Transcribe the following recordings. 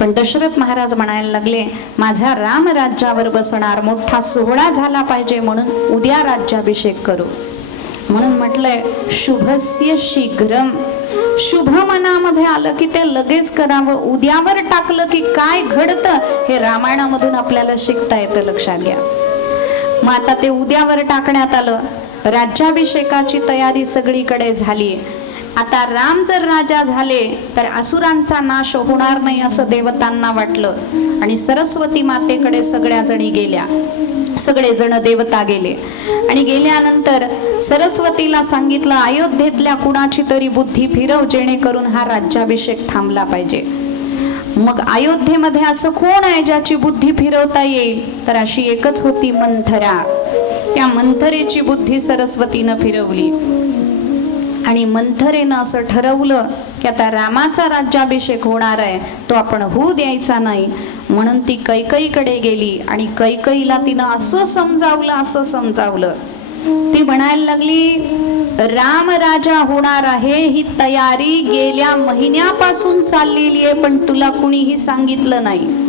पण दशरथ महाराज म्हणायला लागले, माझा राम राज्यावर बसणार, मोठा सोहळा झाला पाहिजे, म्हणून उद्या राज्याभिषेक करू. म्हणून म्हटलंय शुभस्य शीघ्रम. शुभ मनामध्ये आलं की ते लगेच करावं. उद्यावर टाकलं की काय घडतं हे रामायणामधून आपल्याला शिकता येतं, लक्षात घ्या. मग आता ते उद्यावर टाकण्यात आलं. राज्याभिषेकाची तयारी सगळीकडे झाली. आता राम जर राजा झाले तर असुरांचा नाश होणार नाही असं देवतांना वाटलं आणि सरस्वती मातेकडे सगळ्या जणी गेल्या. सगळे जण देवता गेले आणि गेल्यानंतर सरस्वतीला सांगितलं, अयोध्येतल्या कुणाची तरी बुद्धी फिरव जेणेकरून हा राज्याभिषेक थांबला पाहिजे. मग अयोध्येमध्ये असं कोण आहे ज्याची बुद्धी फिरवता येईल? तर अशी एकच होती, मंथरा. त्या मंथरेची बुद्धी सरस्वतीनं फिरवली आणि मंथरेनं असं ठरवलं की आता रामाचा राज्याभिषेक होणार आहे, तो आपण होऊ द्यायचा नाही. म्हणून ती कैकईकडे गेली आणि कैकईला तिनं असं समजावलं. ती म्हणायला लागली, राम राजा होणार आहे ही तयारी गेल्या महिन्यापासून चाललेली आहे, पण तुला कुणीही सांगितलं नाही.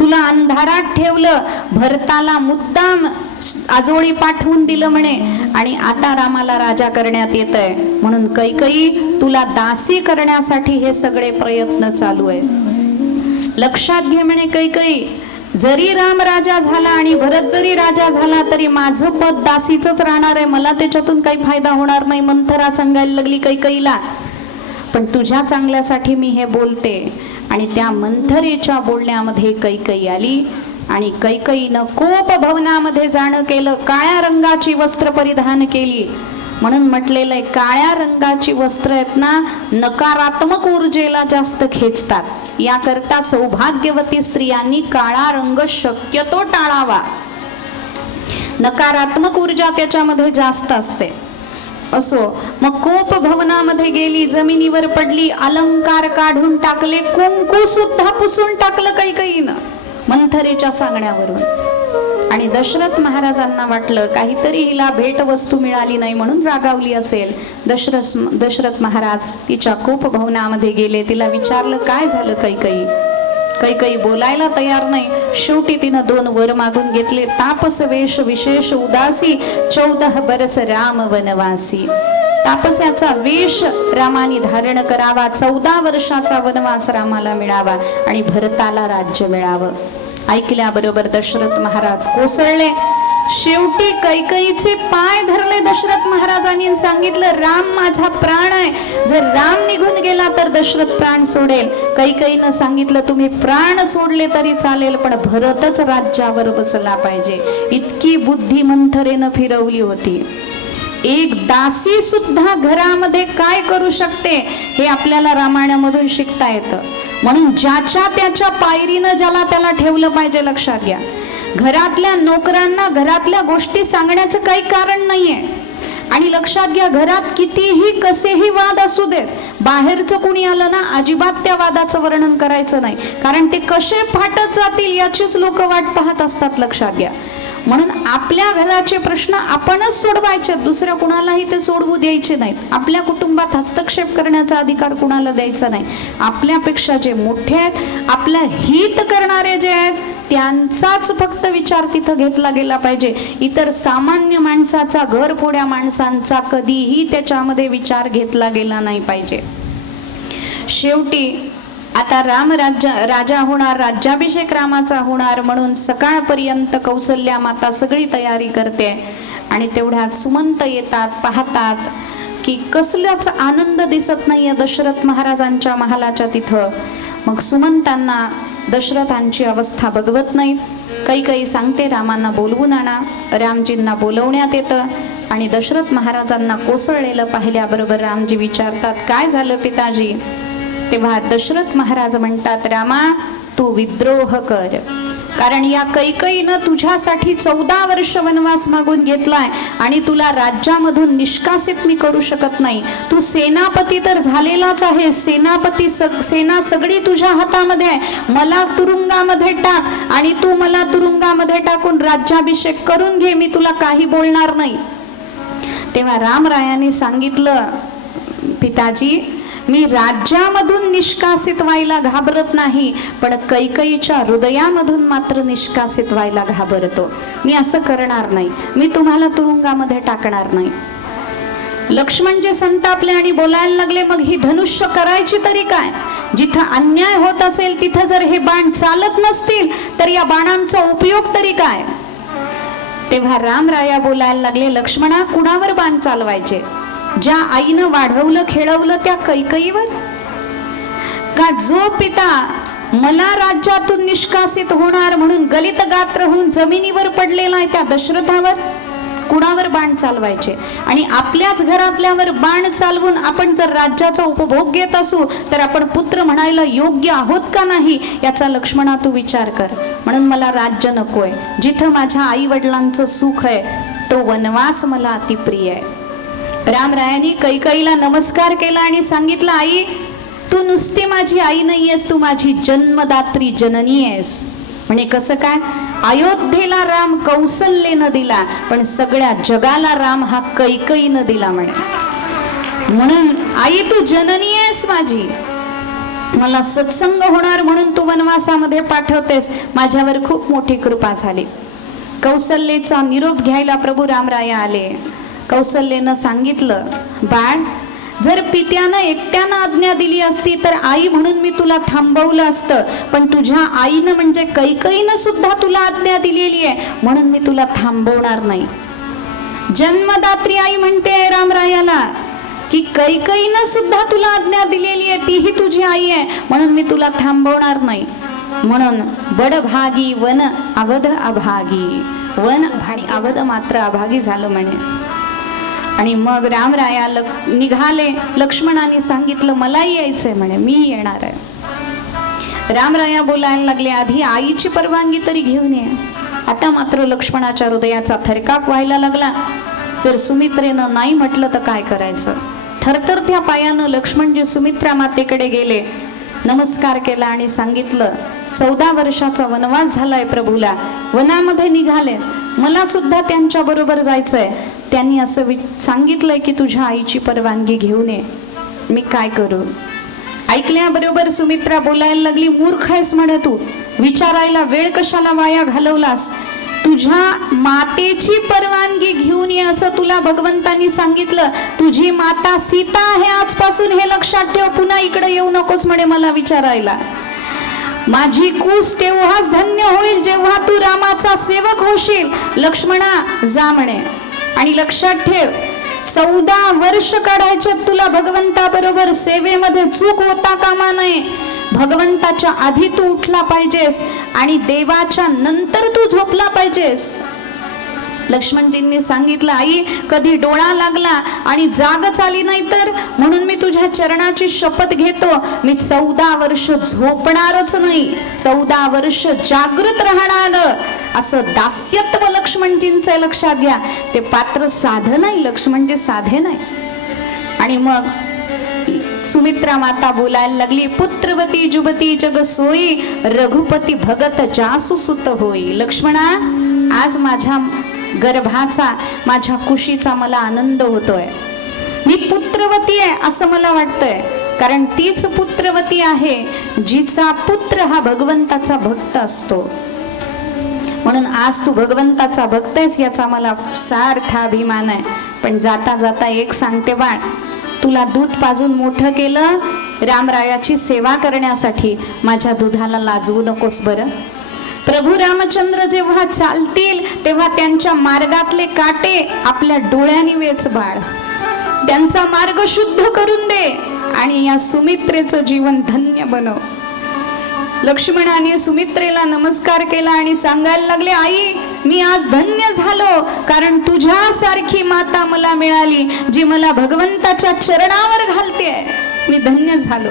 तुला अंधारात ठेवलं. भरताला मुद्दाम आजोळी पाठवून दिलं म्हणे आणि आता रामाला राजा करण्यात येतंय. म्हणून कैकई तुला दासी करण्यासाठी हे सगळे प्रयत्न चालू आहेत. लक्षात घे म्हणे कैकई, जरी राम राजा झाला आणि भरत जरी राजा झाला तरी माझं पद दासीचंच राहणार आहे, मला त्याच्यातून काही फायदा होणार नाही. मंथरा सांगायला लागली कैकईला, पण तुझ्या चांगल्यासाठी मी हे बोलते. आणि त्या मंथरेच्या बोलण्यामध्ये कैकई आली आणि कैकईनं कोप भवनामध्ये जाणं केलं. काळ्या रंगाची वस्त्र परिधान केली. म्हणून म्हटलेलं आहे, काळ्या रंगाची वस्त्र आहेत ना, नकारात्मक ऊर्जेला जास्त खेचतात. याकरता सौभाग्यवती स्त्रियांनी काळा रंग शक्यतो टाळावा. नकारात्मक ऊर्जा त्याच्यामध्ये जास्त असते. असो, मग कोप भवनामध्ये गेली, जमिनीवर पडली, अलंकार काढून टाकले, कुंकू सुद्धा पुसून टाकलं कैकईनं मंथरेच्या सांगण्यावरून. आणि दशरथ महाराजांना वाटलं काहीतरी हिला भेट वस्तू मिळाली नाही म्हणून रागावली असेल. दशरथ महाराज तिच्या कोप भवनामध्ये गेले. तिला विचारलं, काय झालं कैकई? कैकई बोलायला तयार नाही. शेवटी तिनं 2 वर मागून घेतले. तापस वेश विशेष उदासी 14 बरस राम वनवासी. तापस्याचा वेश रामाने धारण करावा, 14 वर्षाचा वनवास रामाला मिळावा आणि भरताला राज्य मिळावं. ऐकल्याबरोबर दशरथ महाराज कोसळले. शेवटी कैकईचे पाय धरले दशरथ महाराजांनी, सांगितलं, राम माझा प्राण आहे, जर राम निघून गेला तर दशरथ प्राण सोडेल. कैकईनं सांगितलं, तुम्ही प्राण सोडले तरी चालेल, पण भरतच राज्यावर बसला पाहिजे. इतकी बुद्धी मंथरेनं फिरवली होती. एक दासी सुद्धा घरामध्ये काय करू शकते हे आपल्याला रामायणामधून शिकता येतं. म्हणून ज्याच्या त्याच्या पायरीनं ज्याला त्याला ठेवलं पाहिजे. लक्षात घ्या, घरातल्या नोकरांना घरातल्या गोष्टी सांगण्याचं काही कारण नाहीये. आणि लक्षात घ्या, घरात कितीही कसेही वाद असू देत, बाहेरचं कुणी आलं ना, अजिबात त्या वादाचं वर्णन करायचं नाही, कारण ते कसे फाटत जातील याचीच लोक वाट पाहत असतात. लक्षात घ्या, म्हणून आपल्या घराचे प्रश्न आपणच सोडवायचे, दुसऱ्या कुणालाही ते सोडवू द्यायचे नाहीत. आपल्या कुटुंबात हस्तक्षेप करण्याचा अधिकार कुणाला द्यायचा नाही. आपल्यापेक्षा जे मोठे आहेत, आपलं हित करणारे जे आहेत, त्यांचाच फक्त विचार तिथं घेतला गेला पाहिजे. इतर सामान्य माणसाचा, घरफोड्या माणसांचा कधीही त्याच्यामध्ये विचार घेतला गेला नाही पाहिजे. शेवटी आता राम राजा होणार, राज्याभिषेक रामाचा होणार, म्हणून सकाळपर्यंत कौसल्या माता सगळी तयारी करते. आणि तेवढ्यात सुमंत येतात, पाहतात की कसलाच आनंद दिसत नाहीये दशरथ महाराजांच्या महालाच्या तिथं. मग सुमंतांना दशरथांची अवस्था बघवत नाहीत. कैकई सांगते, रामांना बोलवून आणा. रामजींना बोलवण्यात येतं आणि दशरथ महाराजांना कोसळलेलं पाहिल्याबरोबर रामजी विचारतात, काय झालं पिताजी? तेव्हा दशरथ महाराज म्हणतात, रामा तू विद्रोह कर, कारण या कैकईनं तुझ्यासाठी 14 वर्ष वनवास मागून घेतलाय आणि तुला राज्यामधून निष्कासित मी करू शकत नाही. तू सेनापती तर झालेलाच आहे, सेना सगळी तुझ्या हातामध्ये आहे. मला तुरुंगामध्ये टाक आणि तू मला तुरुंगामध्ये टाकून राज्याभिषेक करून घे, मी तुला काही बोलणार नाही. तेव्हा रामरायाने सांगितलं, पिताजी मी राज्यामधून निष्कासित व्हायला घाबरत नाही, पण कैकईच्या हृदयामधून मात्र निष्कासित व्हायला घाबरतो. मी असं करणार नाही, मी तुम्हाला तुरुंगामध्ये टाकणार नाही. लक्ष्मण जे संतापले आणि बोलायला लागले, मग ही धनुष्य करायची तरी काय? जिथं अन्याय होत असेल तिथं जर हे बाण चालत नसतील तर या बाणांचा उपयोग तरी काय? तेव्हा रामराया बोलायला लागले, लक्ष्मणा, कुणावर बाण चालवायचे? ज्या आईनं वाढवलं खेळवलं त्या कैकईवर? का जो पिता मला राज्यातून निष्कासित होणार म्हणून गलित गात्र होऊन जमिनीवर पडलेला आहे त्या दशरथावर? कुणावर बाण चालवायचे? आणि आपल्याच घरातल्यावर बाण चालवून आपण जर राज्याचा उपभोग घेत असू तर आपण पुत्र म्हणायला योग्य आहोत का नाही याचा लक्ष्मणा तू विचार कर. म्हणून मला राज्य नकोय. जिथं माझ्या आई वडिलांचं सुख आहे तो वनवास मला अतिप्रिय आहे. रामरायांनी कैकईला नमस्कार केला आणि सांगितलं, आई, तू नुसती माझी आई नाहीयेस, तू माझी जन्मदात्री जननी आहेस. म्हणे कसं काय? अयोध्येला राम कौसल्येनं दिला, पण सगळ्या जगाला राम हा कैकईनं दिला म्हणे. म्हणून आई तू जननी आहेस माझी. मला सत्संग होणार म्हणून तू वनवासामध्ये पाठवतेस, माझ्यावर खूप मोठी कृपा झाली. कौसल्येचा निरोप घ्यायला प्रभू रामराया आले. कौसल्येनं सांगितलं, बाळ, जर पित्यानं एकट्यानं आज्ञा दिली असती तर आई म्हणून मी तुला थांबवलं असतं, पण तुझ्या आईनं म्हणजे कैकईनं सुद्धा तुला आज्ञा दिलेली आहे म्हणून मी तुला थांबवणार नाही. जन्मदात्री आई म्हणते रामरायाला की कैकईनं सुद्धा तुला आज्ञा दिलेली आहे, तीही तुझी आई आहे म्हणून मी तुला थांबवणार नाही. म्हणून बडभागी वन अवध अभागी, वन आणि अवध मात्र अभागी झालं म्हणे. आणि मग रामराया निघाले. लक्ष्मणाने सांगितलं, मलाही यायचंय म्हणे, मी येणार आहे. रामराया बोलायला लागले, आधी आईची परवानगी तरी घेऊन ये. आता मात्र लक्ष्मणाच्या हृदयाचा थरकाप व्हायला लागला. जर सुमित्रेनं नाही म्हटलं तर काय करायचं? थरथरत्या पायानं लक्ष्मणजी सुमित्रा मातेकडे गेले, नमस्कार केला आणि सांगितलं, 14 वर्षाचा वनवास झालाय प्रभूला, वनामध्ये निघाले, मला सुद्धा त्यांच्या बरोबर जायचंय. त्यांनी असं सांगितलंय की तुझ्या आईची परवानगी घेऊन ये. मी काय करू? ऐकल्याबरोबर सुमित्रा बोलायला लागली, मूर्ख आहेस म्हणे तू, विचारायला वेळ कशाला वाया घालवलास? तुझ्या मातेची परवानगी घेऊन ये असं तुला भगवंतांनी सांगितलं. तुझी माता सीता आहे, आजपासून हे लक्षात ठेव, पुन्हा इकडे येऊ नकोस म्हणे मला विचारायला. माझी कूस तेव्हाच धन्य होईल जेव्हा तू रामाचा सेवक होशील. लक्ष्मणा जा म्हणे. आणि लक्षात ठेव, 14 वर्ष काढायचे तुला भगवंता बरोबर सेवेमध्ये, चूक होता कामा नये. भगवंताच्या आधी तू उठला पाहिजेस आणि देवाच्या नंतर तू झोपला पाहिजेस. लक्ष्मणजींनी सांगितलं, आई, कधी डोळा लागला आणि जागच आली नाही तर, म्हणून मी तुझ्या चरणाची शपथ घेतो, मी 14 वर्ष झोपणारच नाही, 14 वर्ष जागृत राहणार. असं दास्यत्व लक्ष्मणजींचं लक्षात घ्या. ते पात्र साधं नाही, लक्ष्मणजी साधे नाही. आणि मग सुमित्रा माता बोलायला लागली, पुत्रवती जुबती जग सोयी, रघुपती भगत जासु सुत होई. लक्ष्मणा, आज माझ्या गर्भाचा, माझ्या कुशीचा मला आनंद होतोय. मी पुत्रवती आहे असं मला वाटतंय, कारण तीच पुत्रवती आहे जिचा पुत्र हा भगवंताचा भक्त असतो. म्हणून आज तू भगवंताचा भक्त आहेस याचा मला सार्थ अभिमान आहे. पण जाता जाता एक सांगते बाळ, तुला दूध पाजून मोठं केलं रामरायाची सेवा करण्यासाठी, माझ्या दुधाला लाजवू नकोस बरं. प्रभू रामचंद्र जेव्हा चालतील तेव्हा त्यांच्या मार्गातले काटे आपल्या डोळ्यांनी वेच बाळ, त्यांचा मार्ग शुद्ध करून दे आणि या सुमित्रेचं जीवन धन्य बनव. लक्ष्मणाने सुमित्रेला नमस्कार केला आणि सांगायला लागले, आई, मी आज धन्य झालो, कारण तुझ्यासारखी माता मला मिळाली जी मला भगवंताच्या चरणावर घालते. मी धन्य झालो.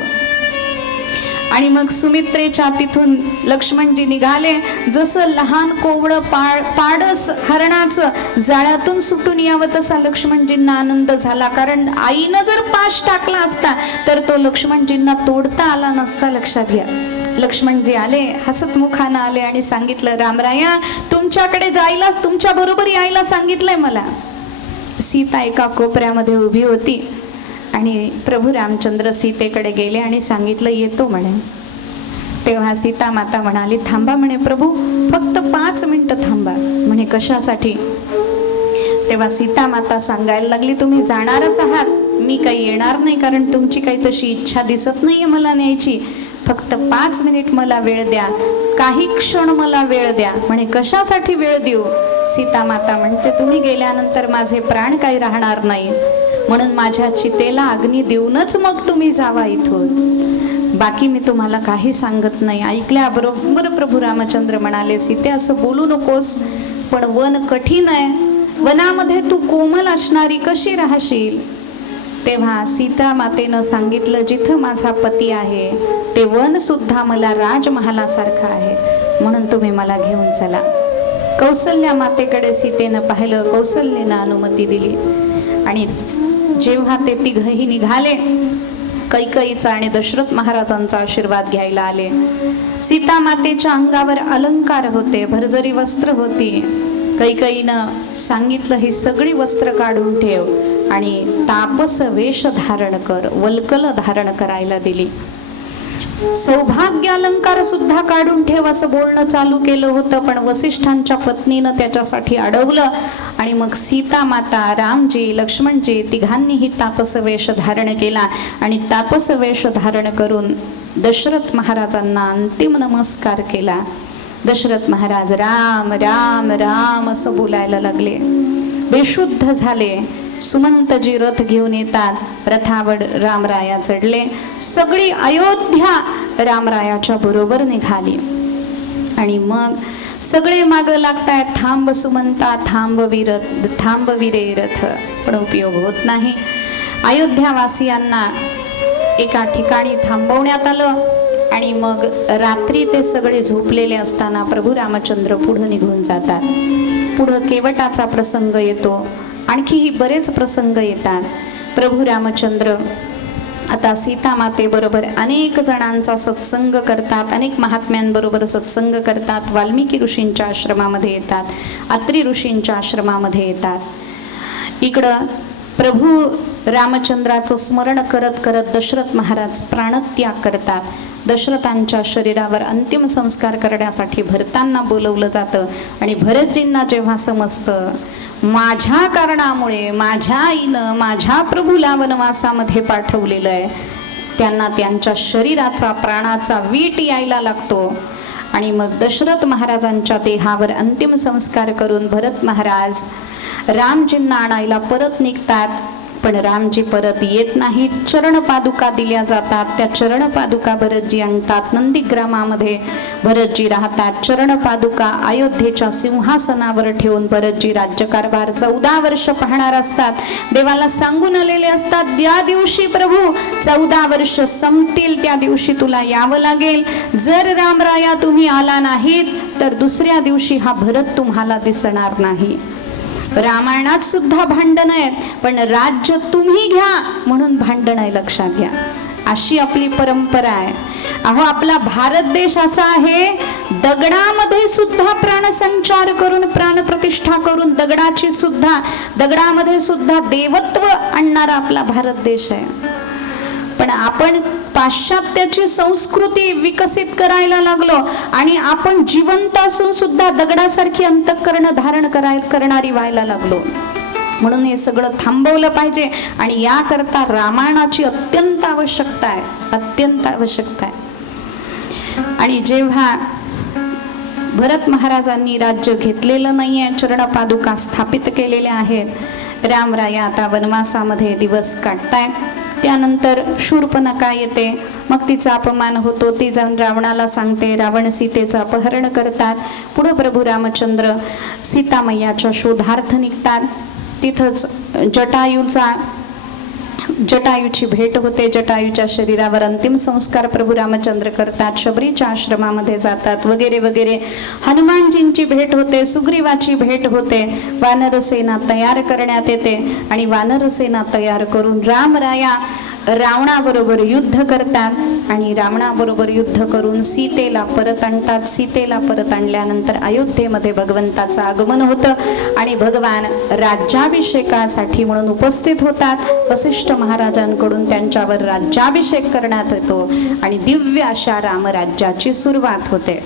आणि मग सुमित्रेच्या तिथून लक्ष्मणजी निघाले. जसं लहान कोवळं पाडस हरणाचं जाळ्यातून सुटून यावं तसा लक्ष्मणजींना आनंद झाला. कारण आईनं जर पाश टाकला असता तर तो लक्ष्मणजींना तोडता आला नसता. लक्षात घ्या. लक्ष्मणजी आले, हसत मुखानं आले आणि सांगितलं, रामराया, तुमच्याकडे जायला, तुमच्या बरोबर यायला सांगितलंय मला. सीता एका कोपऱ्यामध्ये उभी होती आणि प्रभू रामचंद्र सीतेकडे गेले आणि सांगितलं येतो म्हणे. तेव्हा सीता माता म्हणाली थांबा म्हणे प्रभू, फक्त 5 मिनिटं थांबा. म्हणे कशासाठी? तेव्हा सीता माता सांगायला लागली तुम्ही जाणारच आहात, मी काही येणार नाही, कारण तुमची काही तशी इच्छा दिसत नाहीये मला न्यायची. फक्त 5 मिनिट मला वेळ द्या, काही क्षण मला वेळ द्या. म्हणे कशासाठी वेळ देऊ? सीता माता म्हणते तुम्ही गेल्यानंतर माझे प्राण काही राहणार नाही, म्हणून माझ्या चितेला अग्नी देऊनच मग तुम्ही जावा इथून, बाकी मी तुम्हाला काही सांगत नाही. ऐकल्याबरोबर प्रभू रामचंद्र म्हणाले सीते असं बोलू नकोस, पण वन कठीण आहे, वनामध्ये तू कोमल असणारी कशी राहशील? तेव्हा सीता मातेनं सांगितलं जिथं माझा पती आहे ते वन सुद्धा मला राजमहालासारखं आहे, म्हणून तुम्ही मला घेऊन चला. कौसल्या मातेकडे सीतेनं पाहिलं, कौसल्यानं अनुमती दिली आणि जेव्हा ते तिघही निघाले कैकेयीचा आणि दशरथ महाराजांचा आशीर्वाद घ्यायला आले. सीता मातेच्या अंगावर अलंकार होते, भरजरी वस्त्र होती. कैकेयीनं सांगितलं ही सगळी वस्त्र काढून ठेव आणि तापस वेश धारण कर, वल्कल धारण करायला दिली. सौभाग्य अलंकार सुद्धा काढून ठेव असं बोलणं चालू केलं होतं, पण वसिष्ठांच्या पत्नीनं त्याच्यासाठी अडवलं आणि मग सीता माता, रामजी, लक्ष्मणजी तिघांनीही तापस वेश धारण केला आणि तापस वेश धारण करून दशरथ महाराजांना अंतिम नमस्कार केला. दशरथ महाराज राम राम राम असं बोलायला लागले, बेशुद्ध झाले. सुमंतजी रथ घेऊन येतात, रथावर रामराया चढले. सगळी अयोध्या रामरायाच्या बरोबर निघाली आणि मग सगळे माग लागतायत, थांब सुमंता, थांब विरे रथ, पण उपयोग होत नाही. अयोध्यावासियांना एका ठिकाणी थांबवण्यात आलं आणि मग रात्री ते सगळे झोपलेले असताना प्रभू रामचंद्र पुढे निघून जातात. पुढं केवटाचा प्रसंग येतो, आणखीही बरेच प्रसंग येतात. प्रभू रामचंद्र आता सीता मातेबरोबर अनेक जणांचा सत्संग करतात, अनेक महात्म्यांबरोबर सत्संग करतात. वाल्मिकी ऋषींच्या आश्रमामध्ये येतात, अत्री ऋषींच्या आश्रमामध्ये येतात. इकडं प्रभू रामचंद्राचं स्मरण करत करत दशरथ महाराज प्राणत्याग करतात. दशरथांच्या शरीरावर अंतिम संस्कार करण्यासाठी भरतांना बोलवलं जातं आणि भरतजींना जेव्हा समजतं माझ्या कारणामुळे माझ्या आईनं माझ्या प्रभूला वनवासामध्ये पाठवलेलं आहे, त्यांना त्यांच्या शरीराचा प्राणाचा वीट यायला लागतो आणि मग दशरथ महाराजांच्या देहावर अंतिम संस्कार करून भरत महाराज रामजींना आणायला परत निघतात. पण रामजी परत येत नाहीत. चरण पादुका दिल्या जातात, त्या चरण पादुका भरतजी आणतात. नंदीग्रामामध्ये भरतजी राहतात. चरण पादुका अयोध्येच्या सिंहासनावर ठेवून भरतजी राज्यकारभार 14 वर्ष पाहणार असतात. देवाला सांगून आलेले असतात त्या दिवशी प्रभू 14 वर्ष संपतील त्या दिवशी तुला यावं लागेल. जर रामराया तुम्ही आला नाहीत तर दुसऱ्या दिवशी हा भरत तुम्हाला दिसणार नाही. रामायणात सुद्धा भांडण आहेत, पण राज्य तुम्ही घ्या म्हणून भांडण आहे, लक्षात घ्या. अशी आपली परंपरा आहे. अहो आपला भारत देश असा आहे, दगडामध्ये सुद्धा प्राणसंचार करून प्राणप्रतिष्ठा करून दगडामध्ये सुद्धा देवत्व आणणारा आपला भारत देश आहे. पण आपण पाश्चात्याची संस्कृती विकसित करायला लागलो आणि आपण जिवंत असून सुद्धा दगडासारखी अंतःकरण धारण करणारी व्हायला लागलो. म्हणून हे सगळं थांबवलं पाहिजे आणि याकरता रामायणाची अत्यंत आवश्यकता आहे, अत्यंत आवश्यकता आहे. आणि जेव्हा भरत महाराजांनी राज्य घेतलेलं नाहीये, चरण पादुका स्थापित केलेल्या आहेत, रामराया आता वनवासामध्ये दिवस काढतायत. त्यानंतर शूर्पणखा येते, मग तिचा अपमान होतो. ती जाऊन रावणाला सांगते, रावण सीतेचं अपहरण करतात. पुढे प्रभू रामचंद्र सीतामय्याच्या शोधार्थ निघतात. तिथंच जटायूची भेट होते. जटायूच्या शरीरावर अंतिम संस्कार प्रभू रामचंद्र करतात. शबरीच्या आश्रमामध्ये जातात वगैरे वगैरे. हनुमानजींची भेट होते, सुग्रीवाची भेट होते. वानरसेना तयार करण्यात येते आणि वानरसेना तयार करून रामराया रावणाबरोबर युद्ध करतात आणि रावणाबरोबर युद्ध करून सीतेला परत आणतात. सीतेला परत आणल्यानंतर अयोध्येमध्ये भगवंताचं आगमन होतं आणि भगवान राज्याभिषेकासाठी म्हणून उपस्थित होतात. वसिष्ठ महाराजांकडून त्यांच्यावर राज्याभिषेक करण्यात येतो आणि दिव्य अशा रामराज्याची सुरुवात होते.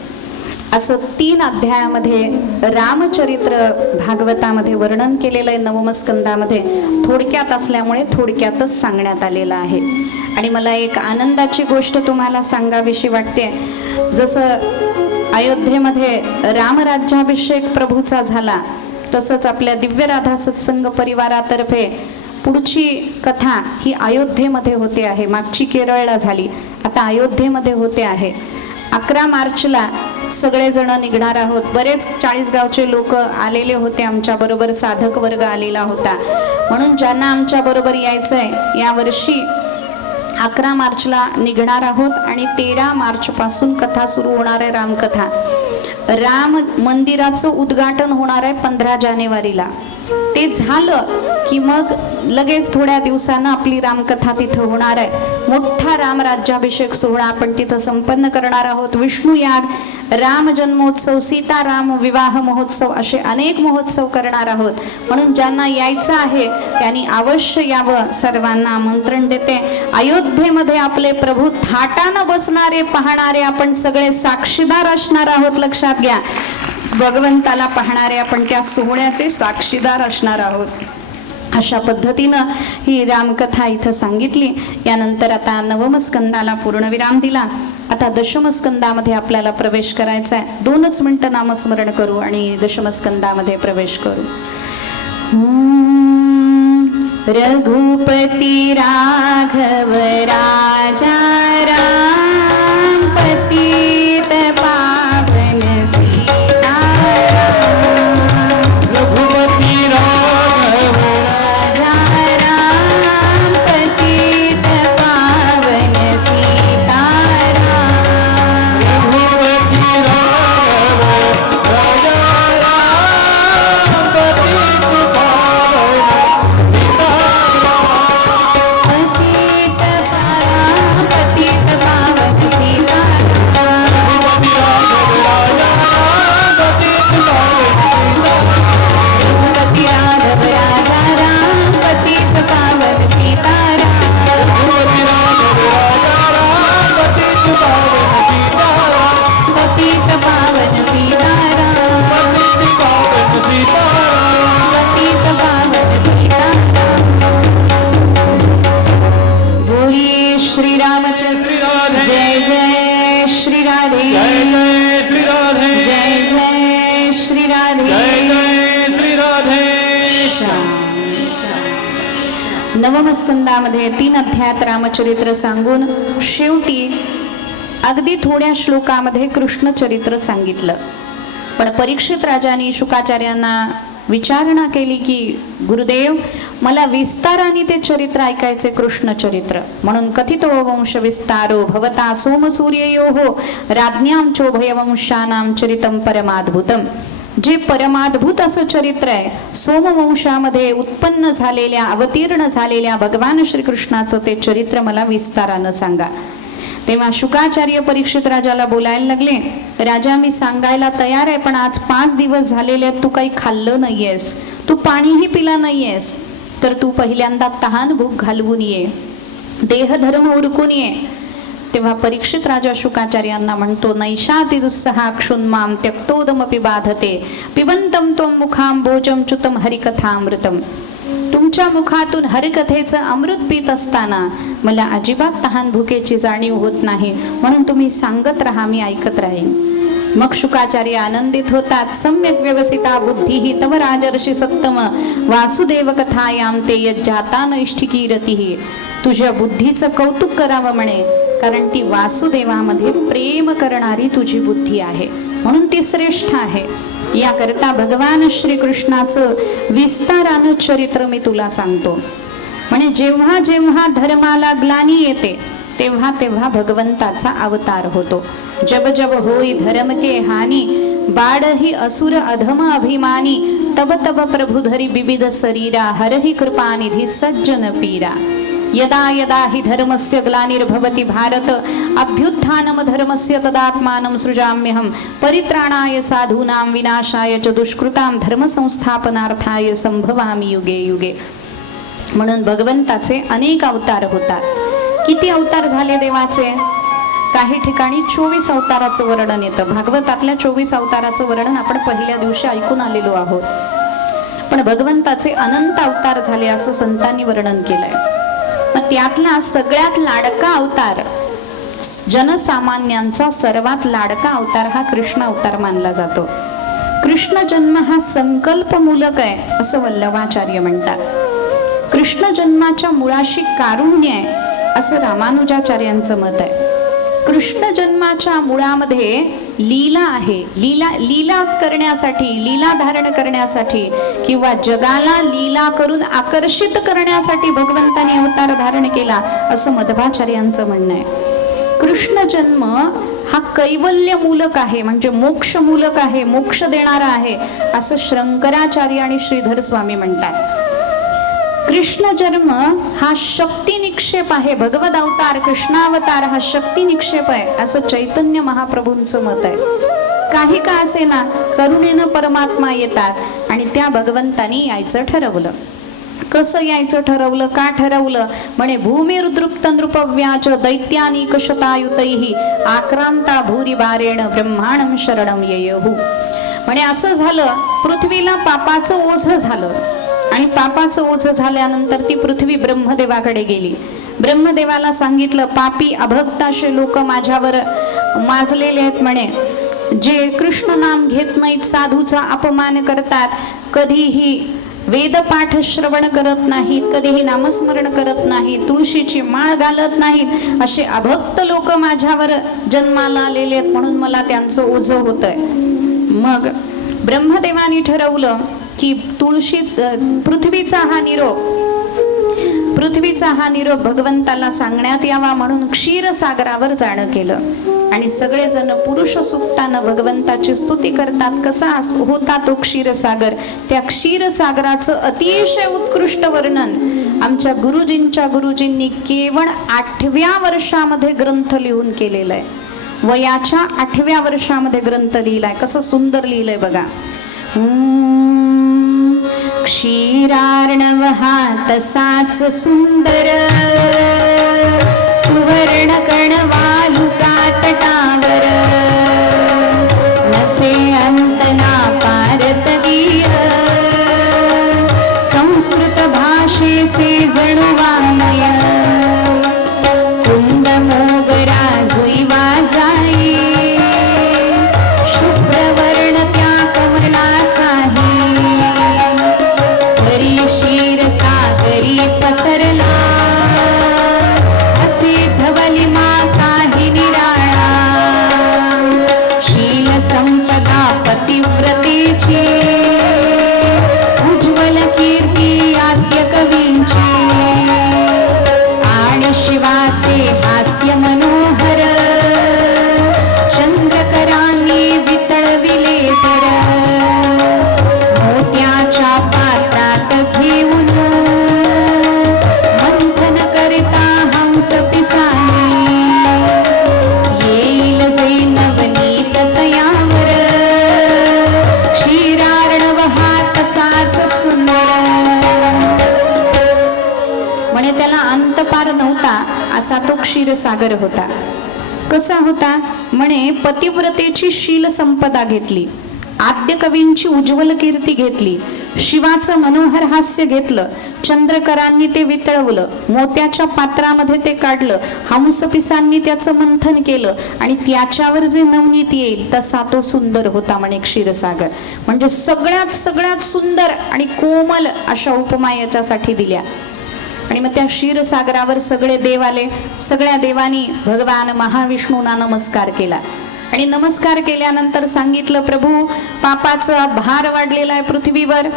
असं 3 अध्यायामध्ये रामचरित्र भागवतामध्ये वर्णन केलेलं आहे. नवम स्कंदामध्ये थोडक्यात असल्यामुळे थोडक्यातच सांगण्यात आलेलं आहे. आणि मला एक आनंदाची गोष्ट तुम्हाला सांगावीशी वाटते. जसं अयोध्येमध्ये रामराज्याभिषेक प्रभूचा झाला, तसंच आपल्या दिव्य राधा सत्संग परिवारातर्फे पुढची कथा ही अयोध्येमध्ये होते आहे. मागची केरळला झाली, आता अयोध्येमध्ये होते आहे. 11 मार्चला सगळेजण निघणार आहोत. बरेच 40 गावचे लोक आलेले होते आमच्या बरोबर, साधक वर्ग आलेला होता. म्हणून ज्यांना आमच्या बरोबर यायचंय यावर्षी 11 मार्चला निघणार आहोत आणि 13 मार्च पासून कथा सुरू होणार आहे. रामकथा, राम मंदिराचं उद्घाटन होणार आहे 15 जानेवारीला. ते झालं की मग लगेच थोड्या दिवसानं आपली रामकथा तिथं होणार आहे. मोठा रामराज्याभिषेक सोहळा आपण तिथं संपन्न करणार आहोत. विष्णू याग, राम जन्मोत्सव, सीताराम विवाह महोत्सव असे अनेक महोत्सव करणार आहोत. म्हणून ज्यांना यायचं आहे त्यांनी अवश्य यावं. सर्वांना आमंत्रण देते. अयोध्येमध्ये आपले प्रभू थाटानं बसणारे पाहणारे आपण सगळे साक्षीदार असणार आहोत. लक्षात घ्या, भगवंताला पाहणारे आपण त्या सोहळ्याचे साक्षीदार असणार आहोत. अशा पद्धतीनं ही रामकथा इथं सांगितली. यानंतर आता नवम स्कंदाला पूर्णविराम दिला. आता दशम स्कंदामध्ये आपल्याला प्रवेश करायचा आहे. 2च मिनिटं नामस्मरण करू आणि दशम स्कंदामध्ये प्रवेश करू. रघुपती राघव राजा राम पतित पावन सीता, रघुपती राघव राजा राम पतित पावन सीता, रघुपती राघव राजा राम पतित पावन सीता, पतित पावन सीता, रघुपती राघव राजा राम पतित पावन सीता, रघुपती राघव राजा राम पतित पावन सीता, रघुपती राघव राजा राम पतित पावन सीता, पतित पावन सीता, पतित पावन सीता, पतित पावन सीता. बोलिए श्री रामचंद्र श्री राधे, जय जय श्री राधे, जय जय श्री राधे, जय जय श्री राधे. जय जय श्री राधे. नवम स्कंदामध्ये 3 अध्यायात रामचरित्र सांगून शेवटी अगदी थोड्या श्लोकामध्ये कृष्ण चरित्र सांगितलं. पण परीक्षित राजाने शुकाचार्यांना विचारणा केली की गुरुदेव, मला विस्ताराने ते चरित्र ऐकायचे, कृष्ण चरित्र. म्हणून कथितो वंश विस्तारो भवता सोमसूर्ययोः राज्ञां चोभयवंशानां चरितं परमाद्भुतम. जे परमाद्भुत असं चरित्र आहे, सोमवंशामध्ये उत्पन्न झालेल्या अवतीर्ण झालेल्या भगवान श्रीकृष्णाचं ते चरित्र मला विस्तारानं सांगा. तेव्हा शुकाचार्य परीक्षित राजाला बोलायला लागले, राजा मी सांगायला तयार आहे, पण आज 5 दिवस झालेले आहेत, तू काही खाल्लं नाहीयेस, तू पाणीही पिला नाहीयेस, तर तू पहिल्यांदा तहान भूक घालवून ये, देहधर्म उरकून ये. तेव्हा परीक्षित राजा शुकाचार्यांना म्हणतो, नैषाति दुस्सहा क्षुन्माम त्यक्तोदमपि बाधते पिबंतम त्वं मुखांबोजं च्युतं हरिकथामृतम. तुमच्या मुखातून हरिकथेचं अमृत पीत असताना मला अजिबात तहान भुकेची जाणीव होत नाही, म्हणून तुम्ही सांगत राहा, मी ऐकत राहीन. मग शुकाचार्य आनंदित होतात. सम्यक व्यवसिता बुद्धी तव राजर्षी सत्तम वासुदेव कथायाम ते यज्जाता नैष्ठिकी रती. तुझ्या बुद्धीचं कौतुक करावं म्हणे, कारण ती वासुदेवामध्ये प्रेम करणारी तुझी बुद्धी आहे, म्हणून ती श्रेष्ठ आहे. याकरता भगवान श्रीकृष्णाचं विस्तारानं चरित्र मी तुला सांगतो. म्हणजे जेव्हा जेव्हा धर्माला ग्लानी येते तेव्हा तेव्हा भगवंताचा अवतार होतो. जब जब होई धर्म के हानी बाडही असुर अधम अभिमानी तब तब प्रभुधरी विविध शरीरा हरहि कृपानिधी सज्जन पीरा. यदा यदा हि धर्मस्य ग्लानिर्भवति भारत अभ्युत्थानम धर्मस्य तदात्मानं सृजाम्यहं परित्राणाय साधूनां विनाशाय च दुष्कृतां धर्मसंस्थापनार्थाय संभवामि युगे युगे. म्हणून भगवंताचे अनेक अवतार होतात. किती अवतार झाले देवाचे? काही ठिकाणी 24 अवताराचं वर्णन येतं. भागवतातल्या 24 अवताराचं वर्णन आपण पहिल्या दिवशी ऐकून आलेलो आहोत. पण भगवंताचे अनंत अवतार झाले असं संतांनी वर्णन केलंय. मग त्यातला सगळ्यात लाडका अवतार, जनसामान्यांचा सर्वात लाडका अवतार हा कृष्ण अवतार मानला जातो. कृष्ण जन्म हा संकल्पमूलक आहे असं वल्लभाचार्य म्हणतात. कृष्ण जन्माच्या मुळाशी कारुण्य आहे असं रामानुजाचार्यांचं मत आहे. कृष्ण जन्माच्या मुळामध्ये लीला आहे. लीला करण्यासाठी, लीला धारण करण्यासाठी किंवा जगाला लीला करून आकर्षित करण्यासाठी भगवंताने अवतार धारण केला असं मध्वाचार्यांचं म्हणणं आहे. कृष्ण जन्म हा कैवल्यमूलक आहे, म्हणजे मोक्षमूलक आहे, मोक्ष देणारा आहे असं शंकराचार्य आणि श्रीधर स्वामी म्हणतात. कृष्ण जन्म हा शक्ती निक्षेप आहे. भगवद अवतार, कृष्णावतार हा शक्ती निक्षेप आहे असं चैतन्य महाप्रभूंचं मत आहे. काही का असे ना, करुणेनं परमात्मा येतात आणि त्या भगवंतानी यायचं ठरवलं. कसं यायचं ठरवलं? का ठरवलं? म्हणे भूमिर्दृप्त नृपव्याच दैत्यानिक शतायुतैहि आक्रांता भूरिभारेण ब्रह्माणं शरणं येयहु. म्हणे असं झालं, पृथ्वीला पापाचं ओझं झालं आणि पापाचं ओझं झाल्यानंतर ती पृथ्वी ब्रह्मदेवाकडे गेली. ब्रह्मदेवाला सांगितलं, पापी अभक्त असे लोक माझ्यावर माजलेले आहेत म्हणे, जे कृष्ण नाम घेत नाहीत, साधूचा अपमान करतात, कधीही वेदपाठ श्रवण करत नाहीत, कधीही नामस्मरण करत नाहीत, तुळशीची माळ घालत नाहीत, असे अभक्त लोक माझ्यावर जन्माला आलेले आहेत म्हणून मला त्यांचं ओझं होतंय. मग ब्रह्मदेवानी ठरवलं की पृथ्वीचा हा निरोप भगवंताला सांगण्यात यावा म्हणून क्षीरसागरावर जाणं केलं. आणि सगळेजण पुरुष सुक्तानं भगवंताची स्तुती करतात. कसा होता तो क्षीरसागर? त्या क्षीरसागराचं अतिशय उत्कृष्ट वर्णन आमच्या गुरुजींनी केवळ 8व्या वर्षामध्ये ग्रंथ लिहून केलेलं आहे. वयाच्या 8व्या वर्षामध्ये ग्रंथ लिहिलाय. कसं सुंदर लिहिलंय बघा. क्षीरार्णव हा तसाच सुंदर, सुवर्ण कणवालुका तटावर, नसे अंतना पारतदीय, संस्कृत भाषेचे जणू वाङ्मय, कुंद मोगरा जुईवा जाई, शुभ्रवर्ण त्या कमलाचाही, हरी क्षीर सागरी पसरला, असे धवली मा काही निराळा, शील संपदा पतिव्रतेची, उज्ज्वल कीर्ती आद्य कवींची, आणि शिवाचे हास्य मनोहर, चंद्रकरांनी वितळविले जर, मोत्याच्या पात्रात घेऊन मंथन करिता हंस पिसानी, येईल जे नवनीत तयावर, क्षीरार्णव हा तसाच सुंदर. म्हणे त्याला अंत पार नव्हता असा तो क्षीरसागर होता. कसा होता? म्हणे पतिव्रतेची शील संपदा घेतली, आद्य कवींची उज्ज्वल कीर्ती घेतली, शिवाचं मनोहर हास्य घेतलं, चंद्रकरांनी ते वितळवलं, मोत्याच्या पात्रामध्ये ते काढलं, हंसपिसांनी त्याचं मंथन केलं आणि त्याच्यावर जे नवनीत येईल तसा तो सुंदर होता म्हणे क्षीरसागर. म्हणजे सगळ्यात सुंदर आणि कोमल अशा उपमा याच्यासाठी दिल्या. आणि मग त्या क्षीरसागरावर सगळे देव आले. सगळ्या देवांनी भगवान महाविष्णूंना नमस्कार केला आणि नमस्कार केल्यानंतर सांगितलं, प्रभू पापाचा भार वाढलेला आहे पृथ्वीवर,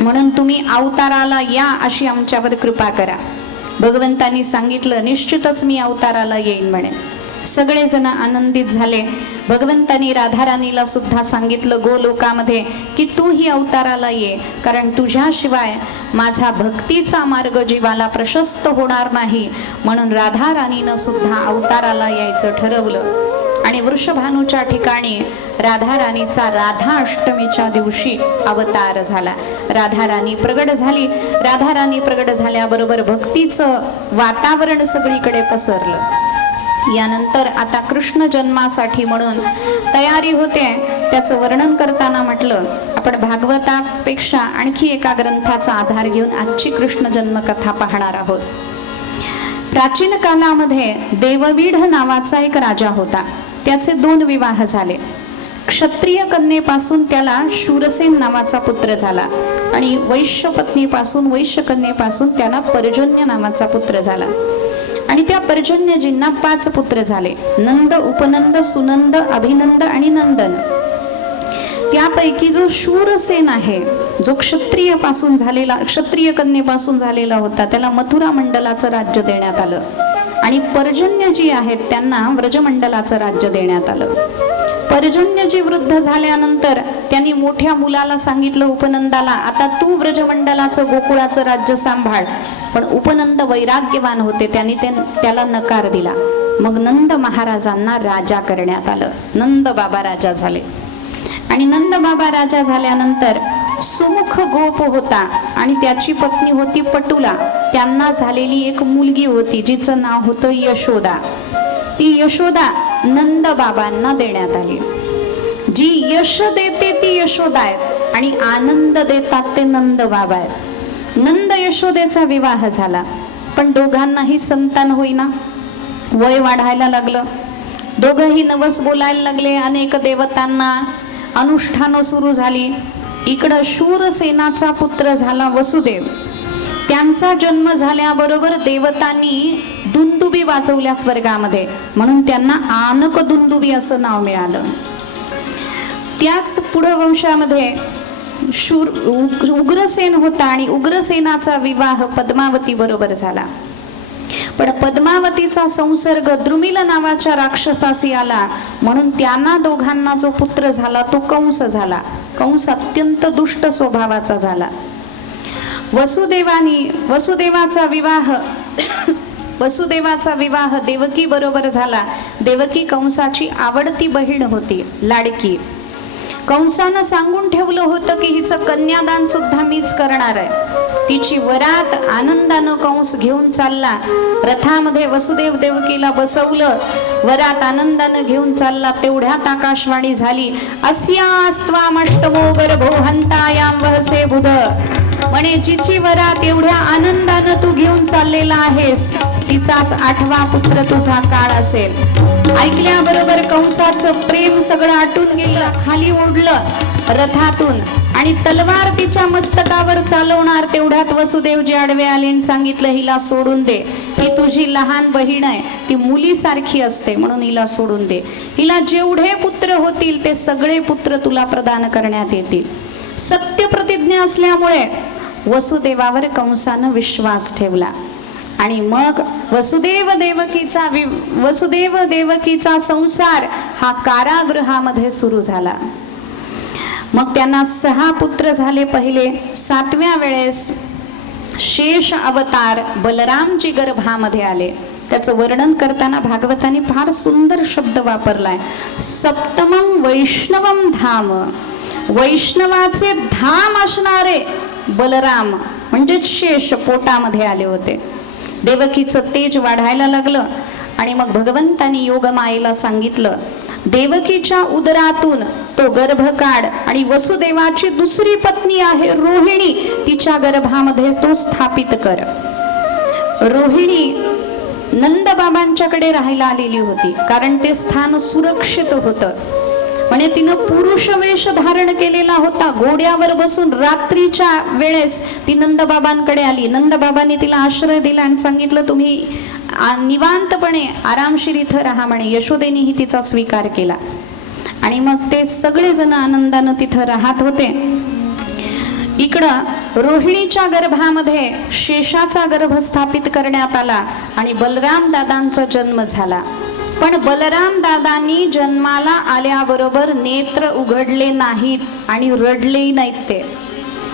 म्हणून तुम्ही अवताराला या, अशी आमच्यावर कृपा करा. भगवंतांनी सांगितलं, निश्चितच मी अवताराला येईन म्हणे. सगळेजण आनंदित झाले. भगवंतानी राधाराणीला सुद्धा सांगितलं गोलोकामध्ये की तू ही अवताराला ये, कारण तुझ्याशिवाय माझा भक्तीचा मार्ग जीवाला प्रशस्त होणार नाही. म्हणून राधाराणीनं सुद्धा अवताराला यायचं ठरवलं. आणि वृषभानूच्या ठिकाणी राधाराणीचा राधा अष्टमीच्या दिवशी अवतार झाला. राधाराणी प्रगट झाली. राधाराणी प्रगट झाल्याबरोबर भक्तीचं वातावरण सगळीकडे पसरलं. यानंतर आता कृष्ण जन्मासाठी म्हणून तयारी होते. त्याचं वर्णन करताना म्हटलं आपण भागवतापेक्षा आणखी एका ग्रंथाचा आधार घेऊन आजची कृष्ण जन्मकथा पाहणार आहोत. प्राचीन कालामध्ये देववीढ नावाचा एक राजा होता. त्याचे 2 विवाह झाले. क्षत्रिय कन्येपासून त्याला शूरसेन नावाचा पुत्र झाला आणि वैश्य कन्येपासून त्याला पर्जन्य नावाचा पुत्र झाला. आणि त्या पर्जन्यजींना 5 पुत्र झाले. नंद, उपनंद, सुनंद, अभिनंद आणि नंदन. त्यापैकी जो शूरसेन आहे, जो क्षत्रिय कन्येपासून झालेला होता, त्याला मथुरा मंडलाचं राज्य देण्यात आलं. आणि पर्जन्य जी आहेत त्यांना व्रजमंडलाचं राज्य देण्यात आलं. पर्जन्यजी वृद्ध झाल्यानंतर त्यांनी मोठ्या मुलाला सांगितलं, उपनंदाला, आता तू व्रजमंडलाचं गोकुळाचं राज्य सांभाळ. पण उपनंद वैराग्यवान होते, त्यांनी त्याला नकार दिला. मग नंद महाराजांना राजा करण्यात आलं. नंद बाबा राजा झाले. आणि नंद बाबा राजा झाल्यानंतर सुमुख गोप होता आणि त्याची पत्नी होती पटुला. त्यांना झालेली एक मुलगी होती जिचं नाव होतं यशोदा. ती यशोदा नंद बाबांना देण्यात आली. जी यश देते ती यशोदा आहे आणि आनंद देतात ते नंद बाबा आहेत. नंद यशोदेचा विवाह झाला, पण दोघांनाही संतान होईना. वय वाढायला लागलं. दोघंही नवस बोलायला लागले. अनेक देवतांना अनुष्ठानं सुरू झाली. इकडं शूरसेनाचा पुत्र झाला वसुदेव. त्यांचा जन्म झाल्याबरोबर देवतांनी दुंदुबी वाजवल्या स्वर्गामध्ये, म्हणून त्यांना आनक दुंदुबी असं नाव मिळालं. त्याच पुढे वंशामध्ये उग्रसेन होता आणि उग्रसेनाचा विवाह पद्मावती बरोबर झाला. पण पद्मावतीचा संसर्ग द्रुमिल नावाच्या राक्षसासी आला, म्हणून त्यांना दोघांना जो पुत्र झाला तो कंस झाला. कंस अत्यंत दुष्ट स्वभावाचा झाला. वसुदेवाचा विवाह देवकी बरोबर झाला. देवकी कंसाची आवडती बहीण होती, लाडकी. कंसानं सांगून ठेवलं होतं की हिचं कन्यादान सुद्धा मीच करणार आहे. तिची वरात आनंदानं कंस घेऊन चालला. रथामध्ये वसुदेव देवकीला बसवलं. वरात आनंदानं घेऊन चालला. तेवढ्यात आकाशवाणी झाली, अस्यास्त्वामष्टमो गर्भो हंतायाम वहसे बुध. म्हणे जिची वरात एवढ्या आनंदानं तू घेऊन चाललेला आहेस, तिचाच 8वा पुत्र तुझा काळ असेल. ऐकल्याबरोबर कंसाचं प्रेम सगळं आटून गेलं. खाली ओढलं रथातून आणि तलवार तिच्या मस्तकावर चालवणार. तेवढ्यात वसुदेवजी आडवे आले आणि सांगितलं, हिला सोडून दे. ही तुझी लहान बहीण आहे, ती मुलीसारखी असते, म्हणून हिला सोडून दे. हिला जेवढे पुत्र होतील ते सगळे पुत्र तुला प्रदान करण्यात येतील. सत्य प्रतिज्ञा असल्यामुळे वसुदेवावर कंसानं विश्वास ठेवला. आणि मग वसुदेव देवकीचा संसार हा कारागृहामध्ये सुरू झाला. मग त्यांना 6 पुत्र झाले. पहिले 7व्या वेळेस शेष अवतार बलरामजी गर्भामध्ये आले. त्याचं वर्णन करताना भागवताने फार सुंदर शब्द वापरलाय, सप्तमं वैष्णवम धाम. वैष्णवाचे धाम असणारे बलराम म्हणजे शेष पोटामध्ये आले होते. देवकीचं तेज वाढायला लागलं आणि मग भगवंतानी योगमायेला सांगितलं, देवकीच्या उदरातून तो गर्भ काढ आणि वसुदेवाची दुसरी पत्नी आहे रोहिणी, तिच्या गर्भामध्ये तो स्थापित कर. रोहिणी नंदबाबांच्याकडे राहायला आलेली होती, कारण ते स्थान सुरक्षित होतं. म्हणजे तिनं पुरुष वेश धारण केलेला होता. घोड्यावर बसून रात्रीच्या वेळेस ती नंदबाबांकडे आली. नंदबाबांनी तिला आश्रय दिला आणि सांगितलं, तुम्ही निवांतपणे आरामशीर इथं राहा म्हणे. यशोदेनीही तिचा स्वीकार केला आणि मग ते सगळेजण आनंदानं तिथं राहत होते. इकडं रोहिणीच्या गर्भामध्ये शेषाचा गर्भ स्थापित करण्यात आला आणि बलराम दादांचा जन्म झाला. पण बलराम दादांनी जन्माला आल्याबरोबर नेत्र उघडले नाहीत आणि रडलेही नाहीत. ते